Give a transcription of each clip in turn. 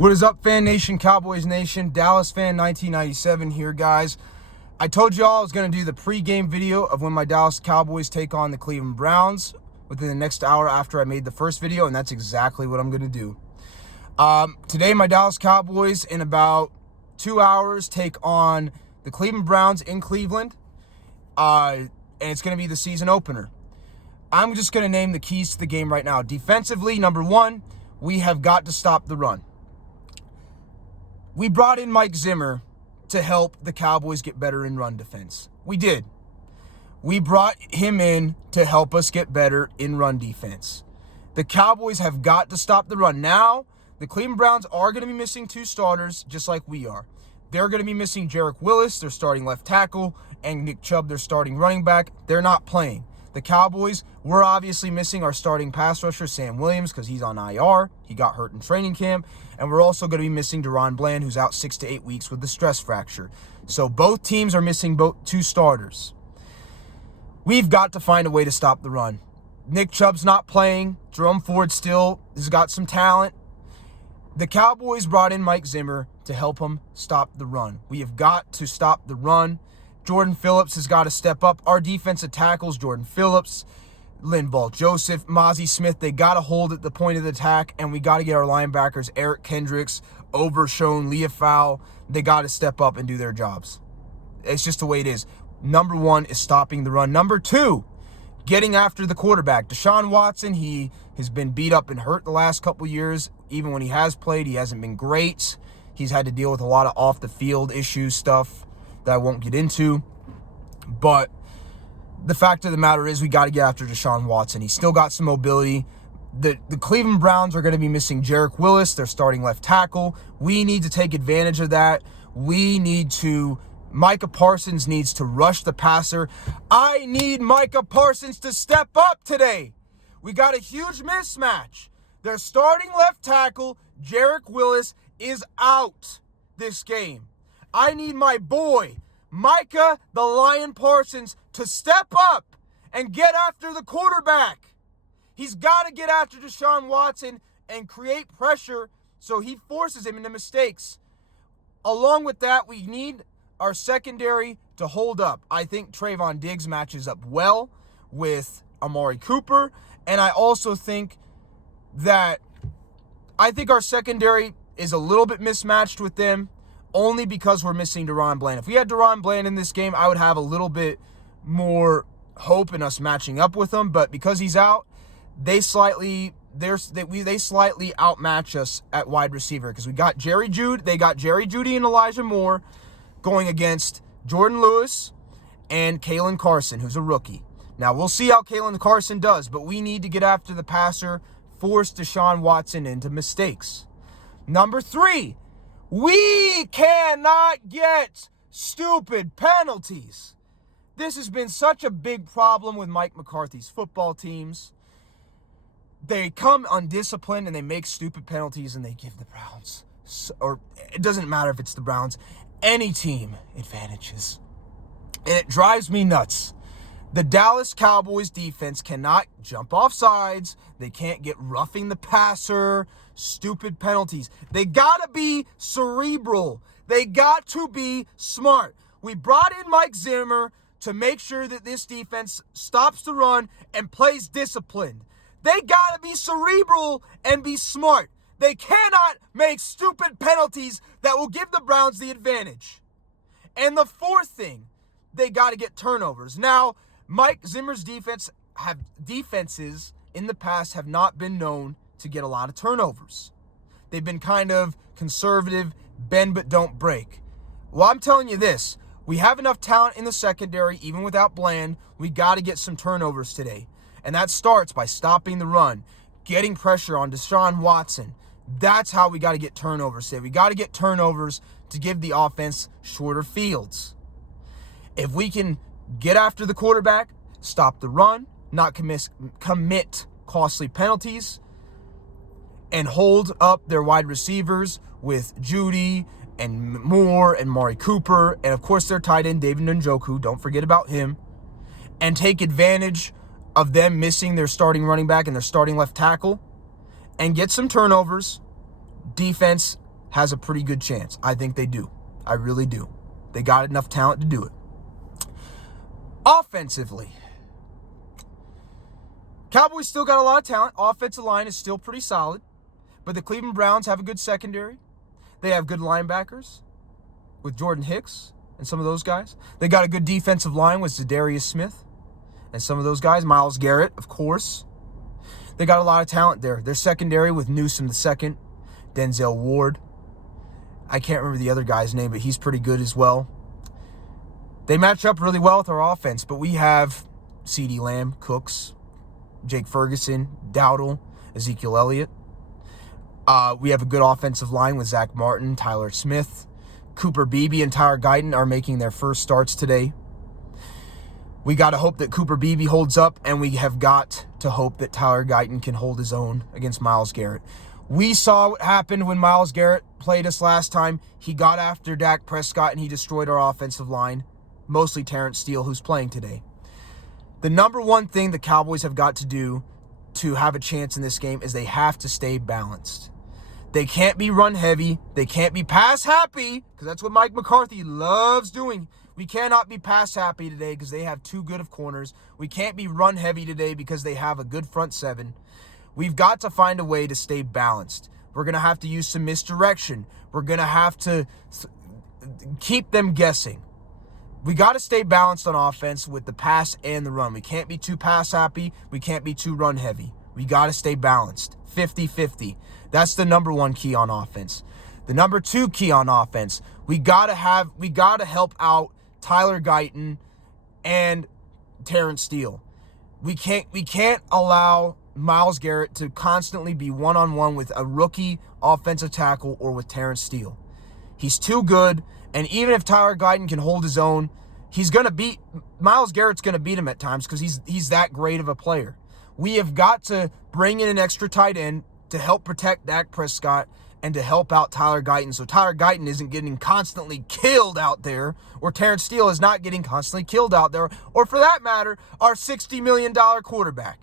What is up, Fan Nation, Cowboys Nation, Dallas Fan 1997 here, guys. I told y'all I was going to do the pregame video of when my Dallas Cowboys take on the Cleveland Browns within the next hour after I made the first video, and that's exactly what I'm going to do. Today, my Dallas Cowboys, in about 2 hours, take on the Cleveland Browns in Cleveland, and it's going to be the season opener. I'm just going to name the keys to the game right now. Defensively, number one, we have got to stop the run. We brought in Mike Zimmer to help the Cowboys get better in run defense. We did. We brought him in to help us get better in run defense. The Cowboys have got to stop the run. Now, the Cleveland Browns are going to be missing two starters, just like we are. They're going to be missing Jarek Willis, their starting left tackle, and Nick Chubb, their starting running back. They're not playing. The Cowboys, we're obviously missing our starting pass rusher, Sam Williams, because he's on IR. He got hurt in training camp. And we're also going to be missing Deron Bland, who's out 6 to 8 weeks with the stress fracture. So both teams are missing two starters. We've got to find a way to stop the run. Nick Chubb's not playing. Jerome Ford still has got some talent. The Cowboys brought in Mike Zimmer to help him stop the run. We have got to stop the run. Jordan Phillips has got to step up. Our defensive tackles, Jordan Phillips, Linval Joseph, Mozzie Smith, they got to hold at the point of the attack, and we got to get our linebackers, Eric Kendricks, Overshone, Leafau, they got to step up and do their jobs. It's just the way it is. Number one is stopping the run. Number two, getting after the quarterback. Deshaun Watson, he has been beat up and hurt the last couple years. Even when he has played, he hasn't been great. He's had to deal with a lot of off-the-field issues, stuff that I won't get into. But the fact of the matter is we got to get after Deshaun Watson. He's still got some mobility. The Cleveland Browns are going to be missing Jarek Willis, their starting left tackle. We need to take advantage of that. Micah Parsons needs to rush the passer. I need Micah Parsons to step up today. We got a huge mismatch. Their starting left tackle, Jarek Willis, is out this game. I need my boy, Micah the Lion Parsons, to step up and get after the quarterback. He's got to get after Deshaun Watson and create pressure so he forces him into mistakes. Along with that, we need our secondary to hold up. I think Trayvon Diggs matches up well with Amari Cooper, and I also think that our secondary is a little bit mismatched with them only because we're missing Deron Bland. If we had Deron Bland in this game, I would have a little bit more hope in us matching up with him, but because he's out, they slightly outmatch us at wide receiver because they got Jerry Jeudy and Elijah Moore going against Jordan Lewis and Kalen Carson, who's a rookie. Now, we'll see how Kalen Carson does, but we need to get after the passer, force Deshaun Watson into mistakes. Number three, we cannot get stupid penalties. This has been such a big problem with Mike McCarthy's football teams. They come undisciplined and they make stupid penalties and they give the Browns, or it doesn't matter if it's the Browns, any team advantages. And it drives me nuts. The Dallas Cowboys defense cannot jump off sides. They can't get roughing the passer, stupid penalties. They got to be cerebral. They got to be smart. We brought in Mike Zimmer to make sure that this defense stops the run and plays disciplined. They got to be cerebral and be smart. They cannot make stupid penalties that will give the Browns the advantage. And the fourth thing, they got to get turnovers. Now, Mike Zimmer's defenses in the past have not been known to get a lot of turnovers. They've been kind of conservative, bend but don't break. Well, I'm telling you this, we have enough talent in the secondary, even without Bland. We got to get some turnovers today. And that starts by stopping the run, getting pressure on Deshaun Watson. That's how we got to get turnovers today. We got to get turnovers to give the offense shorter fields. If we can get after the quarterback, stop the run, not commit costly penalties, and hold up their wide receivers with Jeudy and Moore and Amari Cooper, and of course their tight end David Njoku, don't forget about him, and take advantage of them missing their starting running back and their starting left tackle, and get some turnovers, defense has a pretty good chance. I think they do. I really do. They got enough talent to do it. Offensively, Cowboys still got a lot of talent. Offensive line is still pretty solid. But the Cleveland Browns have a good secondary. They have good linebackers with Jordan Hicks and some of those guys. They got a good defensive line with Zadarius Smith and some of those guys. Myles Garrett, of course. They got a lot of talent there. Their secondary with Newsome II, Denzel Ward. I can't remember the other guy's name, but he's pretty good as well. They match up really well with our offense, but we have CeeDee Lamb, Cooks, Jake Ferguson, Dowdle, Ezekiel Elliott. We have a good offensive line with Zach Martin, Tyler Smith. Cooper Beebe and Tyler Guyton are making their first starts today. We got to hope that Cooper Beebe holds up, and we have got to hope that Tyler Guyton can hold his own against Myles Garrett. We saw what happened when Myles Garrett played us last time. He got after Dak Prescott, and he destroyed our offensive line, mostly Terrence Steele, who's playing today. The number one thing the Cowboys have got to do to have a chance in this game is they have to stay balanced. They can't be run heavy. They can't be pass happy, because that's what Mike McCarthy loves doing. We cannot be pass happy today because they have too good of corners. We can't be run heavy today because they have a good front seven. We've got to find a way to stay balanced. We're going to have to use some misdirection. We're going to have to keep them guessing. We got to stay balanced on offense with the pass and the run. We can't be too pass happy. We can't be too run heavy. We got to stay balanced. 50-50. That's the number one key on offense. The number two key on offense, we got to help out Tyler Guyton and Terrence Steele. We can't allow Myles Garrett to constantly be one-on-one with a rookie offensive tackle or with Terrence Steele. He's too good, and even if Tyler Guyton can hold his own, Myles Garrett's going to beat him at times because he's that great of a player. We have got to bring in an extra tight end to help protect Dak Prescott and to help out Tyler Guyton, so Tyler Guyton isn't getting constantly killed out there, or Terrence Steele is not getting constantly killed out there, or for that matter, our $60 million quarterback.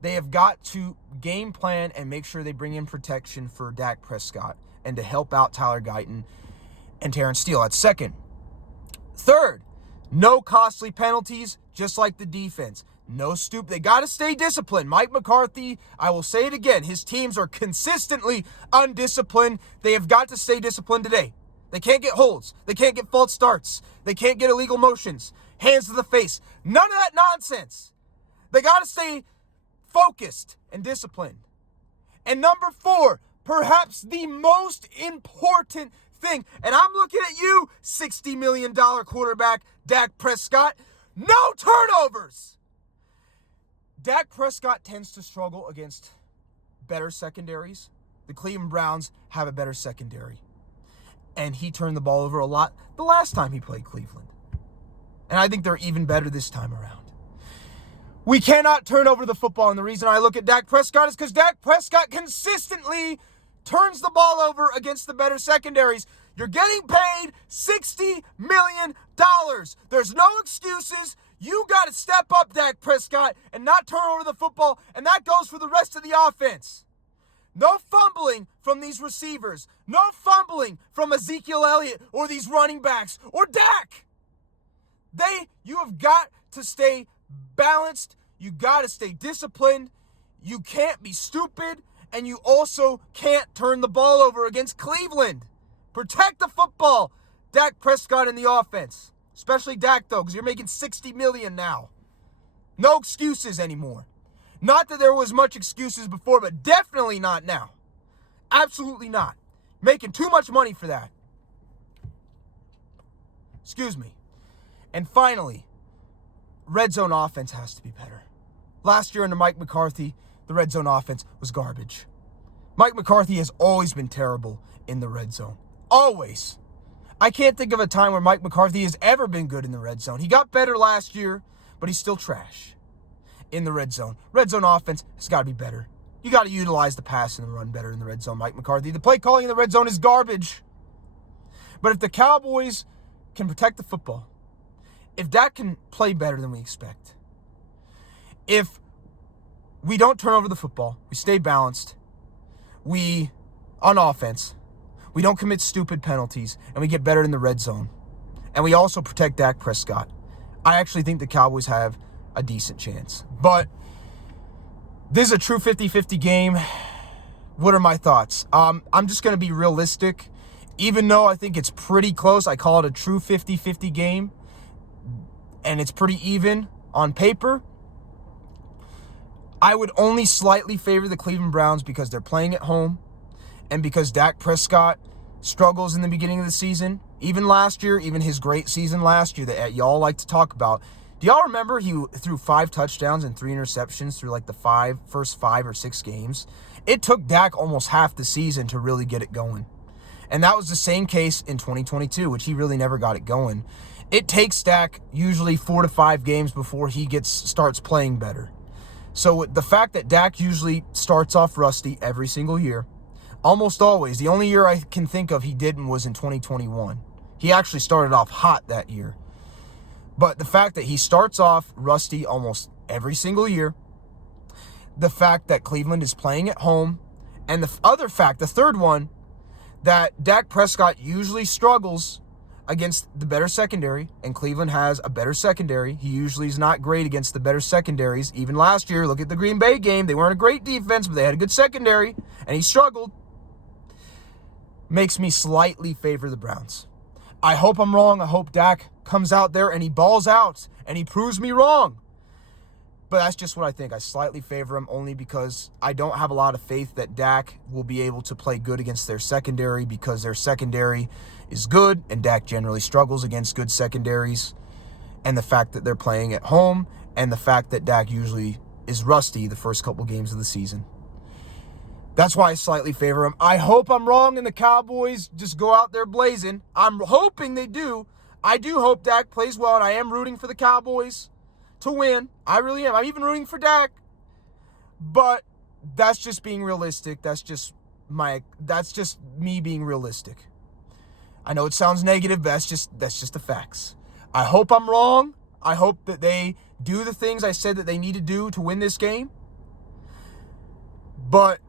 They have got to game plan and make sure they bring in protection for Dak Prescott and to help out Tyler Guyton and Terrence Steele. That's second. Third, no costly penalties, just like the defense. They got to stay disciplined. Mike McCarthy, I will say it again, his teams are consistently undisciplined. They have got to stay disciplined today. They can't get holds. They can't get false starts. They can't get illegal motions. Hands to the face. None of that nonsense. They got to stay focused and disciplined. And number four, perhaps the most important thing, and I'm looking at you, $60 million quarterback, Dak Prescott, no turnovers. Dak Prescott tends to struggle against better secondaries. The Cleveland Browns have a better secondary. And he turned the ball over a lot the last time he played Cleveland. And I think they're even better this time around. We cannot turn over the football, and the reason I look at Dak Prescott is because Dak Prescott consistently turns the ball over against the better secondaries. You're getting paid $60 million. There's no excuses. You got to step up, Dak Prescott, and not turn over the football, and that goes for the rest of the offense. No fumbling from these receivers. No fumbling from Ezekiel Elliott or these running backs or Dak. You have got to stay balanced. You got to stay disciplined. You can't be stupid, and you also can't turn the ball over against Cleveland. Protect the football, Dak Prescott in the offense. Especially Dak, though, because you're making $60 million now. No excuses anymore. Not that there was much excuses before, but definitely not now. Absolutely not. Making too much money for that. Excuse me. And finally, red zone offense has to be better. Last year under Mike McCarthy, the red zone offense was garbage. Mike McCarthy has always been terrible in the red zone. Always. I can't think of a time where Mike McCarthy has ever been good in the red zone. He got better last year, but he's still trash in the red zone. Red zone offense has got to be better. You got to utilize the pass and the run better in the red zone, Mike McCarthy. The play calling in the red zone is garbage. But if the Cowboys can protect the football, if Dak can play better than we expect, if we don't turn over the football, we stay balanced, on offense, We don't commit stupid penalties, and we get better in the red zone. And we also protect Dak Prescott. I actually think the Cowboys have a decent chance. But this is a true 50-50 game. What are my thoughts? I'm just going to be realistic. Even though I think it's pretty close, I call it a true 50-50 game. And it's pretty even on paper. I would only slightly favor the Cleveland Browns because they're playing at home and because Dak Prescott struggles in the beginning of the season. Even last year, even his great season last year that y'all like to talk about. Do y'all remember he threw 5 touchdowns and 3 interceptions through like the first 5 or 6 games? It took Dak almost half the season to really get it going. And that was the same case in 2022, which he really never got it going. It takes Dak usually 4 to 5 games before he starts playing better. So the fact that Dak usually starts off rusty every single year, almost always. The only year I can think of he didn't was in 2021. He actually started off hot that year. But the fact that he starts off rusty almost every single year, the fact that Cleveland is playing at home, and the other fact, the third one, that Dak Prescott usually struggles against the better secondary, and Cleveland has a better secondary. He usually is not great against the better secondaries. Even last year, look at the Green Bay game. They weren't a great defense, but they had a good secondary, and he struggled. Makes me slightly favor the Browns. I hope I'm wrong. I hope Dak comes out there and he balls out, and he proves me wrong. But that's just what I think. I slightly favor him only because I don't have a lot of faith that Dak will be able to play good against their secondary because their secondary is good, and Dak generally struggles against good secondaries. And the fact that they're playing at home, and the fact that Dak usually is rusty the first couple games of the season. That's why I slightly favor him. I hope I'm wrong and the Cowboys just go out there blazing. I'm hoping they do. I do hope Dak plays well, and I am rooting for the Cowboys to win. I really am. I'm even rooting for Dak. But that's just being realistic. That's just me being realistic. I know it sounds negative, but that's just the facts. I hope I'm wrong. I hope that they do the things I said that they need to do to win this game. But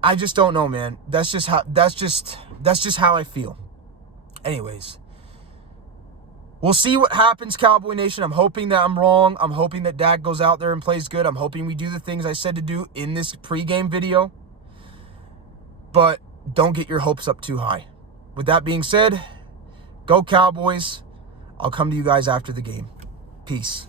I just don't know, man. That's just how I feel. Anyways, we'll see what happens, Cowboy Nation. I'm hoping that I'm wrong. I'm hoping that Dak goes out there and plays good. I'm hoping we do the things I said to do in this pregame video. But don't get your hopes up too high. With that being said, go Cowboys. I'll come to you guys after the game. Peace.